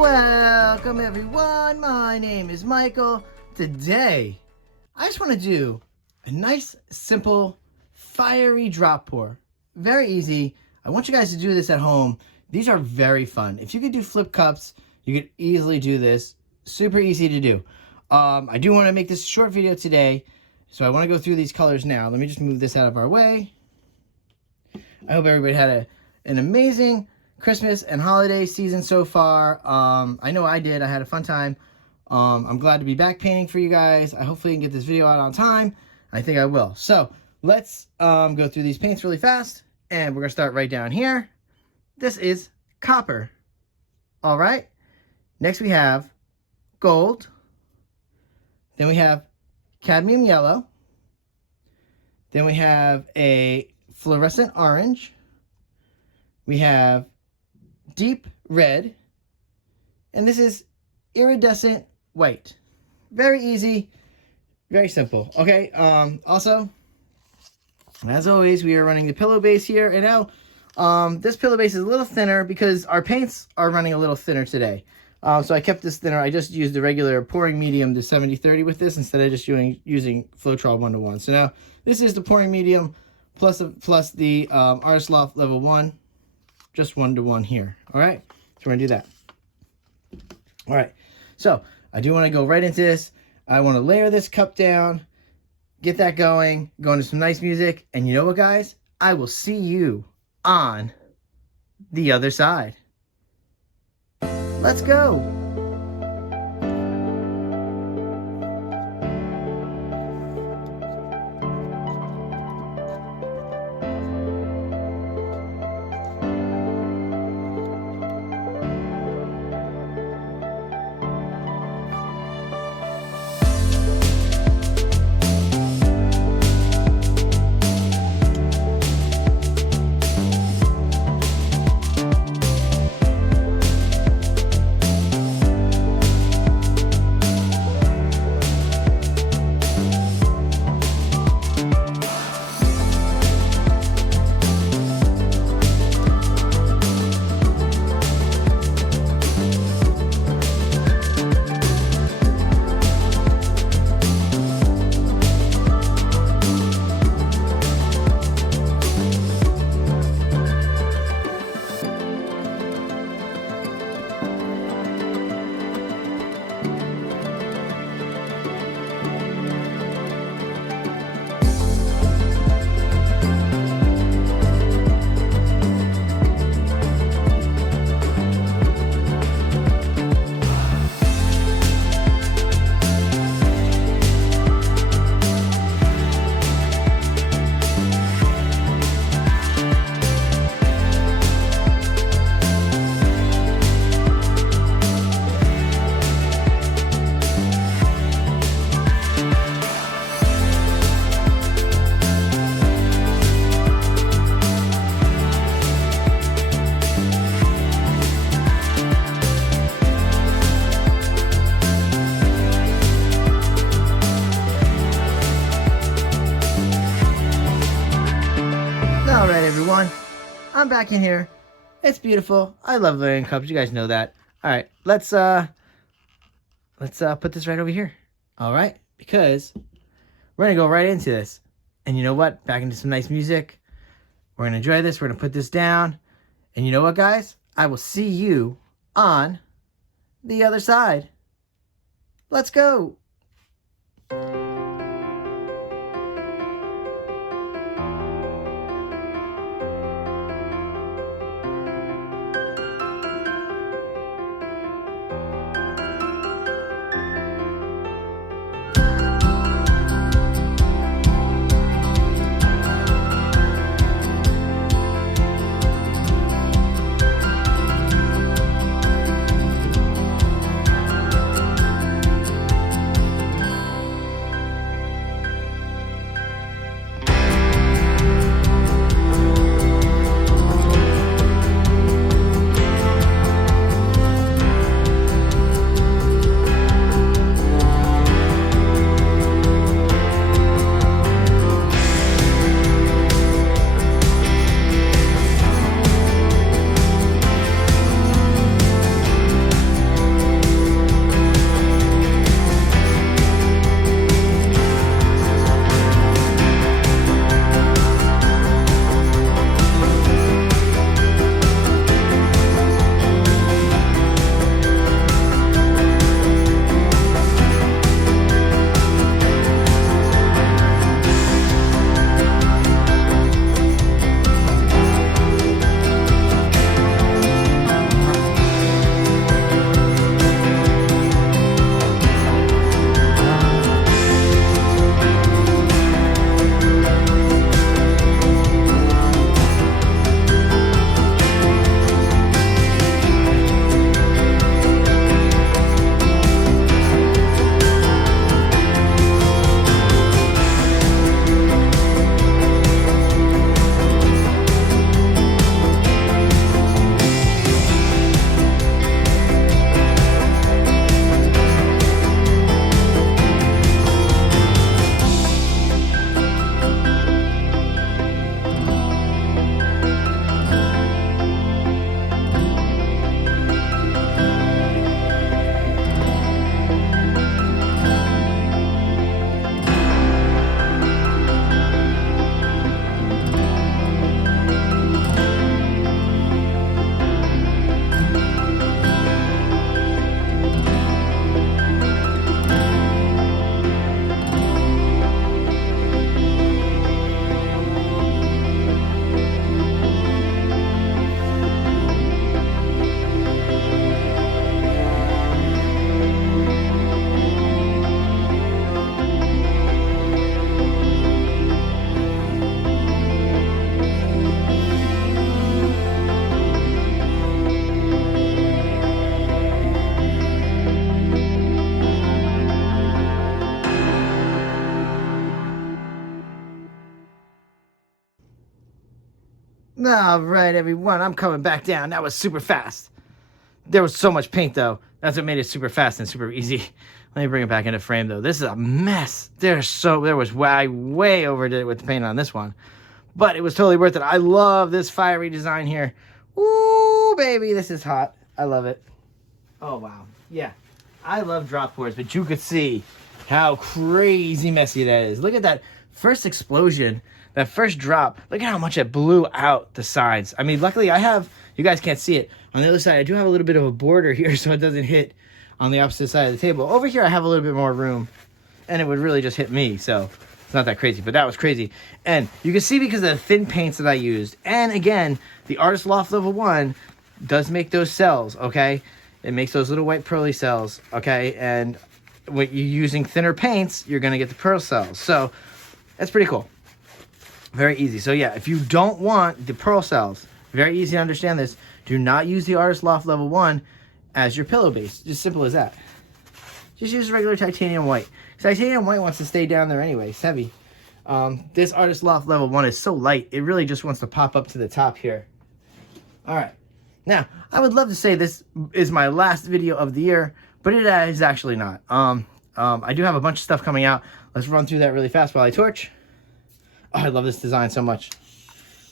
Welcome everyone, my name is Michael. Today, I just want to do a nice, simple, fiery drop pour. Very easy. I want you guys to do this at home. These are very fun. If you could do flip cups, you could easily do this. Super easy to do. I do want to make this a short video today, so I want to go through these colors now. Let me just move this out of our way. I hope everybody had an amazing Christmas and holiday season so far. I know I did. I had a fun time. I'm glad to be back painting for you guys. I hopefully can get this video out on time. I think I will. So let's go through these paints really fast, and we're gonna start right down here. This is copper. All right. Next we have gold. Then we have cadmium yellow. Then we have a fluorescent orange. We have deep red, and this is iridescent white. Very easy, very simple. Okay, also, as always, we are running the pillow base here, and now this pillow base is a little thinner because our paints are running a little thinner today. So I kept this thinner. I just used the regular pouring medium, the 70-30 with this, instead of just using Floetrol 1-to-1. So now this is the pouring medium plus the Artist Loft level 1, just 1-to-1 here. All right, so we're gonna do that. All right, so I do want to go right into this. I want to layer this cup down, get that going, go into some nice music, and you know what, guys? I will see you on the other side. Let's go. Alright everyone, I'm back in here. It's beautiful. I love layering cups. You guys know that. Alright, let's put this right over here. Alright, because we're gonna go right into this. And you know what? Back into some nice music. We're gonna enjoy this. We're gonna put this down. And you know what, guys? I will see you on the other side. Let's go. All right, everyone, I'm coming back down. That was super fast. There was so much paint, though. That's what made it super fast and super easy. Let me bring it back into frame, though. This is a mess. There was way overdid it with the paint on this one. But it was totally worth it. I love this fiery design here. Ooh, baby, this is hot. I love it. Oh, wow. Yeah, I love drop pours, but you could see how crazy messy that is. Look at that first explosion, that first drop. Look at how much it blew out the sides. I mean, luckily you guys can't see it. On the other side, I do have a little bit of a border here so it doesn't hit on the opposite side of the table. Over here, I have a little bit more room, and it would really just hit me, so it's not that crazy, but that was crazy. And you can see because of the thin paints that I used, and again, the Artist Loft Level 1 does make those cells, okay? It makes those little white pearly cells, okay? And when you're using thinner paints, you're going to get the pearl cells. So that's pretty cool. Very easy. So yeah, if you don't want the pearl cells, very easy to understand this, do not use the Artist Loft Level 1 as your pillow base. Just simple as that. Just use regular titanium white. Titanium white wants to stay down there anyway. It's heavy. This Artist Loft Level 1 is so light, it really just wants to pop up to the top here. All right. Now, I would love to say this is my last video of the year, but it is actually not. I do have a bunch of stuff coming out. Let's run through that really fast while I torch. Oh, I love this design so much.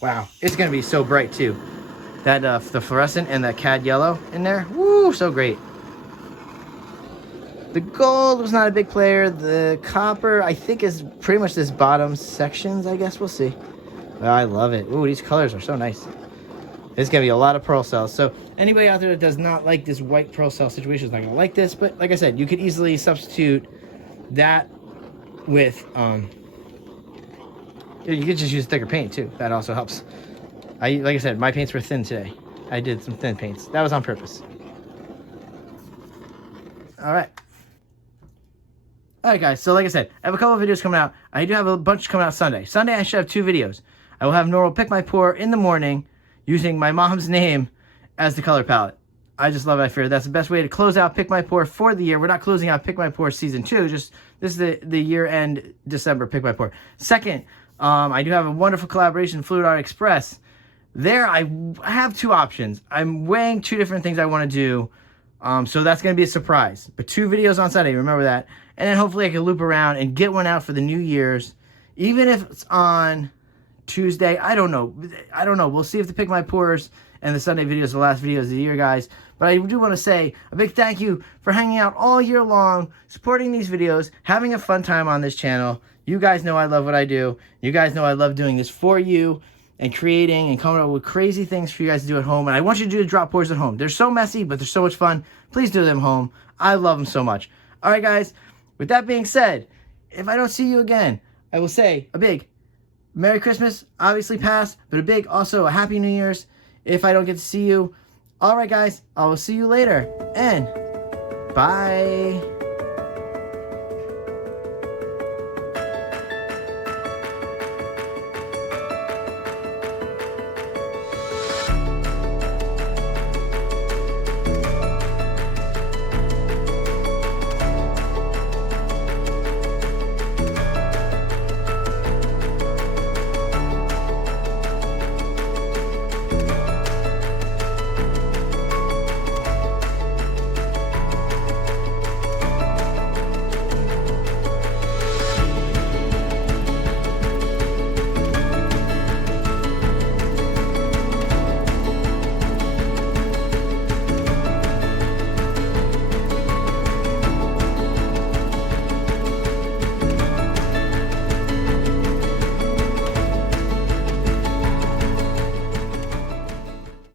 Wow, it's going to be so bright too. That the fluorescent and that cad yellow in there, woo, so great. The gold was not a big player. The copper, I think, is pretty much this bottom sections, I guess. We'll see. Oh, I love it. Ooh, these colors are so nice. It's going to be a lot of pearl cells. So anybody out there that does not like this white pearl cell situation is not going to like this. But like I said, you could easily substitute that with, you could just use thicker paint too. That also helps. Like I said, my paints were thin today. I did some thin paints. That was on purpose. All right. All right, guys. So like I said, I have a couple of videos coming out. I do have a bunch coming out Sunday. Sunday, I should have 2 videos. I will have Normal Pick My Pour in the morning, using my mom's name as the color palette. I just love it. I figured that's the best way to close out Pick My Pour for the year. We're not closing out Pick My Pour Season 2. Just this is the year-end December Pick My Pour. Second, I do have a wonderful collaboration, Fluid Art Express. There, I have 2 options. I'm weighing 2 different things I want to do. So that's going to be a surprise. But 2 videos on Sunday, remember that. And then hopefully I can loop around and get one out for the New Year's. Even if it's on Tuesday, I don't know. We'll see if the Pick My Pours and the Sunday videos are the last videos of the year, guys. But I do want to say a big thank you for hanging out all year long, supporting these videos, having a fun time on this channel. You guys know I love what I do. You guys know I love doing this for you and creating and coming up with crazy things for you guys to do at home. And I want you to do the drop pours at home. They're so messy, but they're so much fun. Please do them home. I love them so much. All right, guys. With that being said, if I don't see you again, I will say a big Merry Christmas, obviously past, but a big also a Happy New Year's if I don't get to see you. All right, guys, I will see you later, and bye.